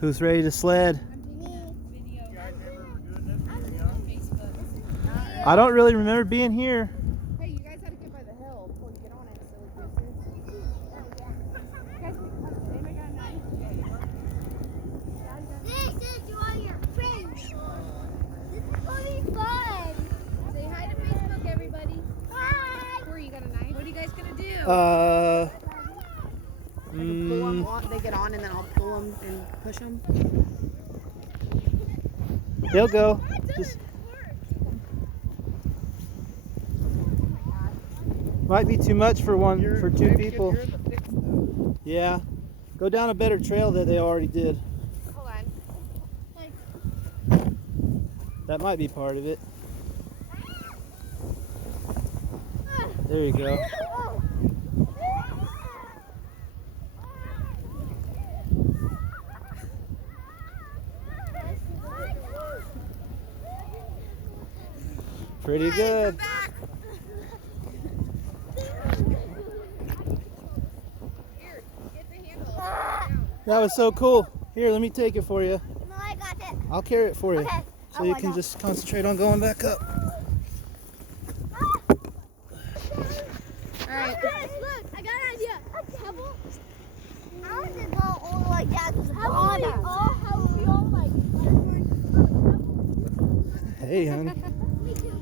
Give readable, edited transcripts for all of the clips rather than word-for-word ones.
Who's ready to sled? I don't really remember being here. Hey, you guys had to get by the hill before you get on it, silly gooses. Guys, anybody got a knife? This is one of your friends. This is going to be fun. Say hi to Facebook, everybody. Hi. Corey, you got a knife? What are you guys going to do? Pull them on, they get on, and then I'll pull them and push them. They'll go. Just might be too much for two people. Yeah. Go down a better trail that they already did. Hold on. That might be part of it. There you go. Pretty good. Here, get the handle. That was so cool. Here, let me take it for you. No, I got it. I'll carry it for you. Okay. So you can just concentrate on going back up. Alright. Look, I got an idea. A pebble? I want to go all the way down to the bottom. Oh, how we all like it. Hey, honey. Me too.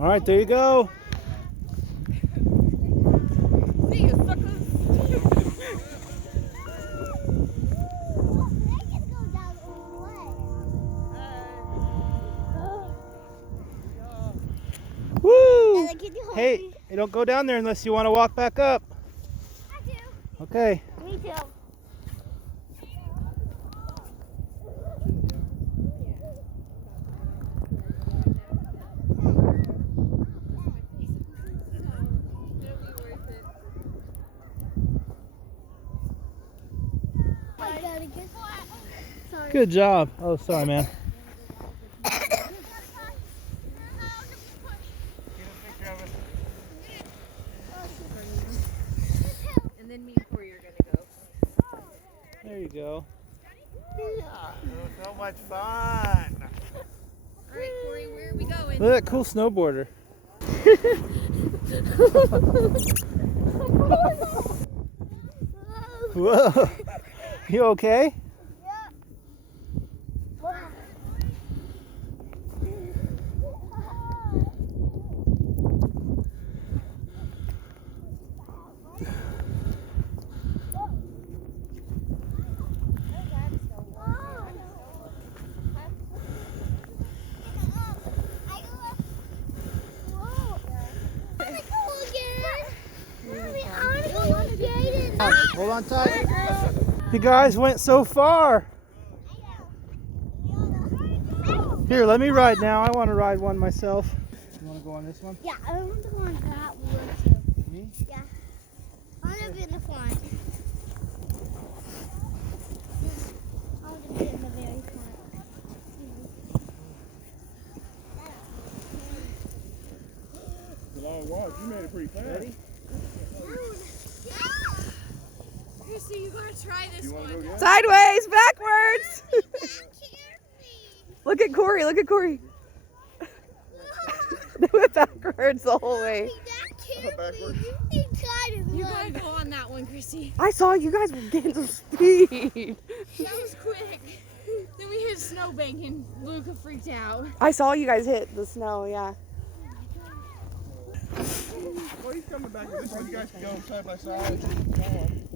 All right, there you go. See you, suckers. Woo! Hey, don't go down there unless you want to walk back up. I do. Okay. Me too. Good job. Oh, sorry, man. And then me and Corey are going to go. There you go. Yeah, it was so much fun. All right, Corey, where are we going? Look at that cool snowboarder. Whoa. You okay? Hold on tight. You guys went so far. Here, let me ride now. I want to ride one myself. You want to go on this one? Yeah, I want to go on that one too. Me? Yeah. I want to be in the front. I want to be in the very front. It's a long walk. You made it pretty fast. Ready? Chrissy, you gotta try this You want to go one. again? Sideways, backwards. Look at Corey. Look at Corey. They went backwards the whole way. Backwards. You gotta go on that one, Chrissy. I saw you guys were getting some speed. That was quick. Then we hit a snowbank and Luca freaked out. I saw you guys hit the snow, yeah. Well, he's coming back. This way you guys can go side by side.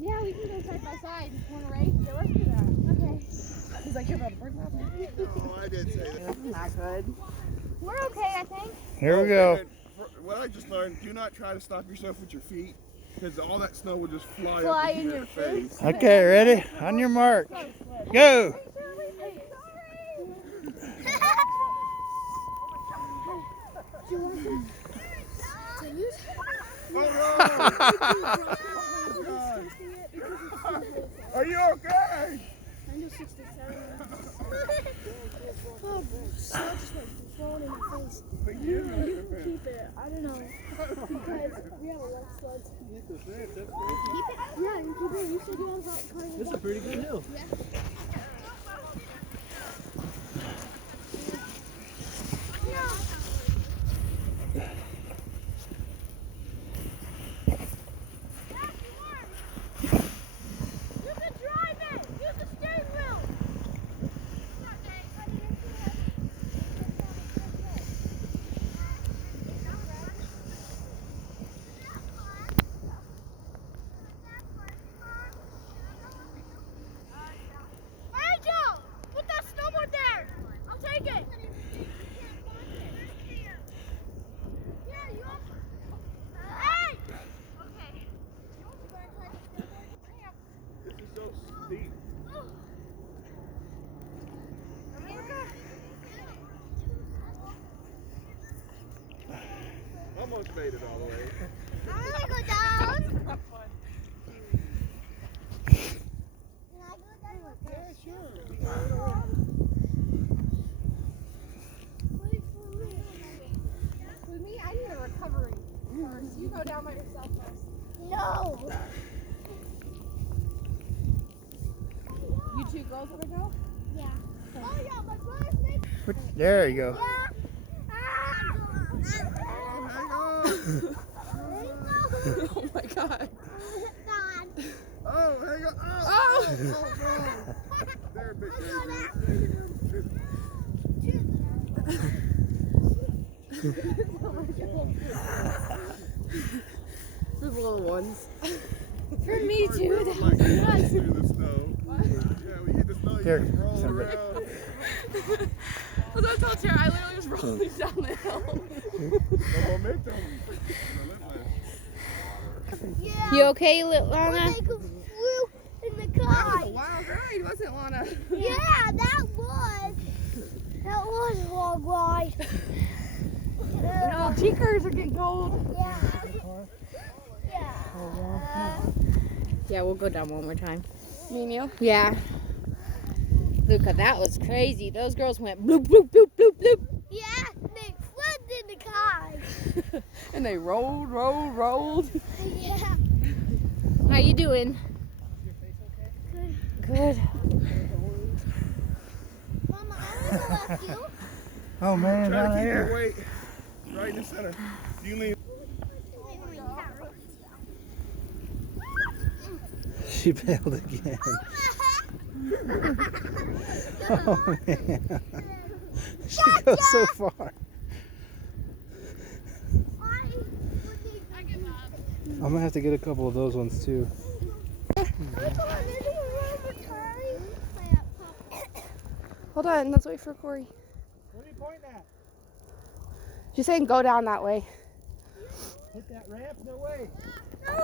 Yeah, we can go side by side. Want to race? Yeah, let's do that. Okay. He's like, you're about to break my back. Oh, I did say that. Not good. We're okay, I think. Here we go. What I just learned, do not try to stop yourself with your feet, because all that snow will just fly Fly up in into your your face. Okay, ready? On your mark. Go. Are you okay? I know 67. Oh, so just wait. phone in my face. But you know, Keep it. I don't know. Because we have a lot of sleds. Keep the fence, that's good. Yeah, you keep it. You said you have about cutting This is a pretty good hill. You can drive it. Use the steering wheel. Angel, put that snowboard there. I'll take it. Here, you have. Hey! Okay. this is so steep. Almost made it all the way. I'm gonna go down. Yeah, sure. With me, I need a recovery first. You go down by yourself first. No. You two girls wanna go? Yeah. Oh yeah, my brother's making. There you go. Yeah. Hang on. Oh my god. Oh, hang on. Oh, God. There, big baby. For the little ones. For me too. That Like, was nuts. through the snow. Yeah, we hit the snow, you Here, just roll some around. I was tell Tara, I literally was rolling down the hill. The momentum. Yeah. You okay, Or Lana? they could flew in the That was a car. wild ride, wasn't it, Lana? Yeah, that was a long ride. No, cheekers are getting cold. Yeah. Yeah. Yeah, we'll go down one more time. Me and you? Yeah. Luca, that was crazy. Those girls went bloop, bloop, bloop, bloop, bloop. Yeah, they flew in the car. And they rolled, rolled, rolled. Yeah. How you doing? Good. Mama, I want to ask you. Oh man, Try down to keep your there. weight right in the center. You lean. She bailed again. Oh man. She goes so far. I'm gonna have to get a couple of those ones too. Hold on, let's wait for Corey. What are you pointing at? She's saying go down that way. Hit that ramp? No way. No, I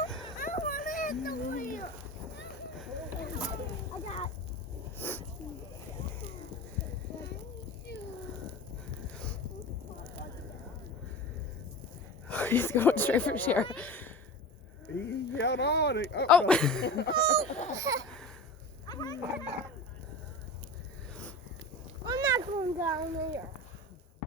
don't want to hit the wheel. I got. He's going straight for Shara. He held on. Oh. No. I'm not going down there.